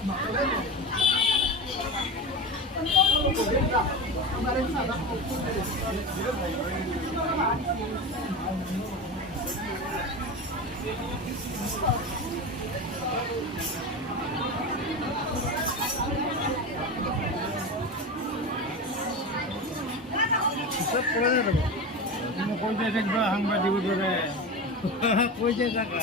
সব করে দেবো তুমি কই যে দেখবা সাংবাদিক ধরে কই যে জায়গা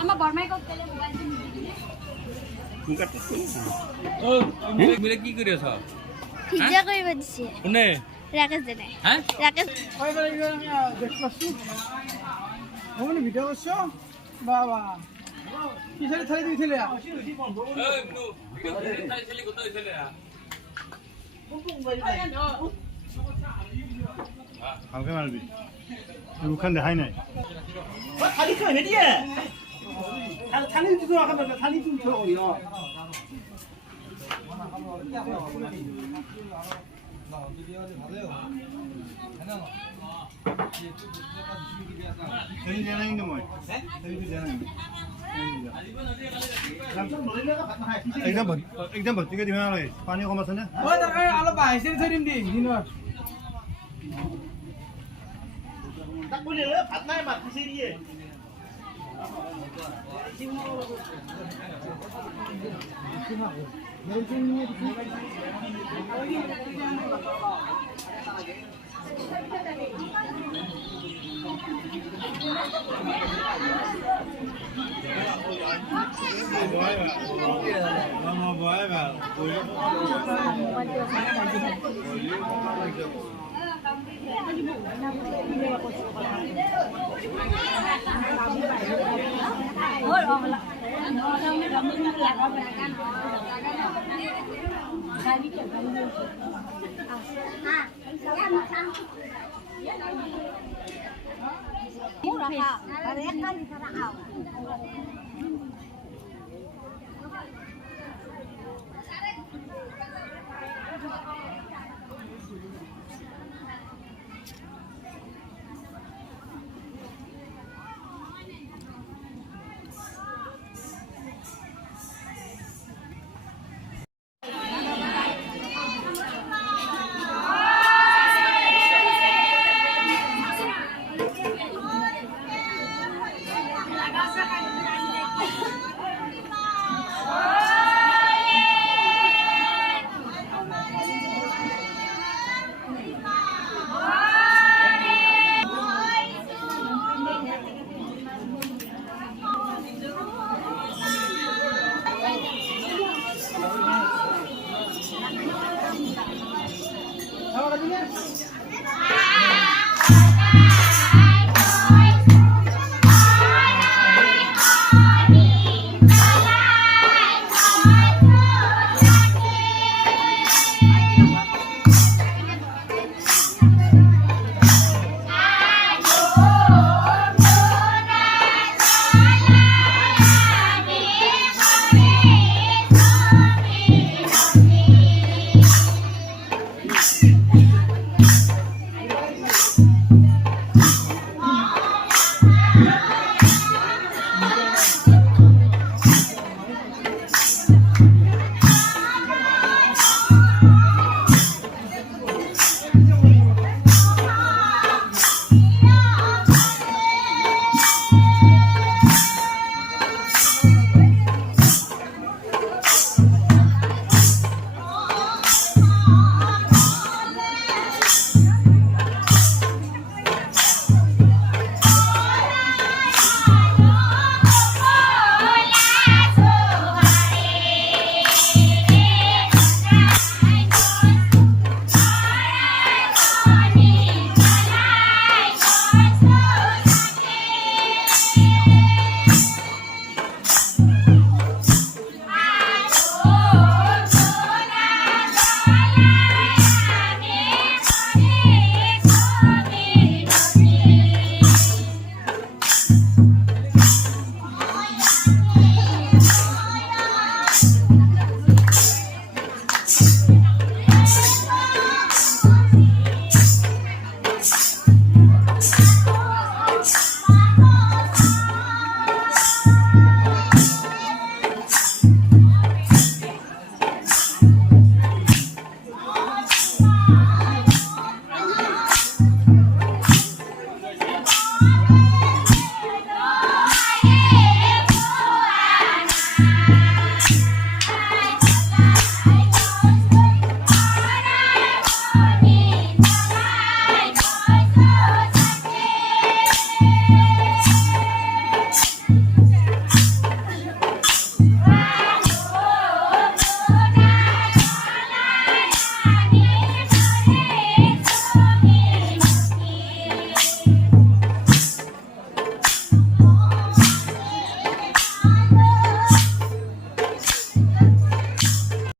আমার বর্মাই করতে ও মিলে কি করিস পিজ্জা করে বাজছে কোনে রাকেশ দে নাই হ্যাঁ রাকেশ কয়বার দেখছি ওখানে ভিডিও করছো বাবা কিসের থালি দুই ছেলে হালকা মারবি ওখান দেখাই নাই থালি খাই নে দিয়ে থালি দিছো আকা থালি তুমি খাও ইয়া থালি দেনা কিন্তু মই থালি দেনা একদম ভর্তিকে দিব নালাগে পানী কম আছে নে অলপ আহিছে থৈ দিম দি দিনত তাক কইলে ভাত নাই ভাত দিছে দিয়ে murah, Kak. Ada yang kali sana awal.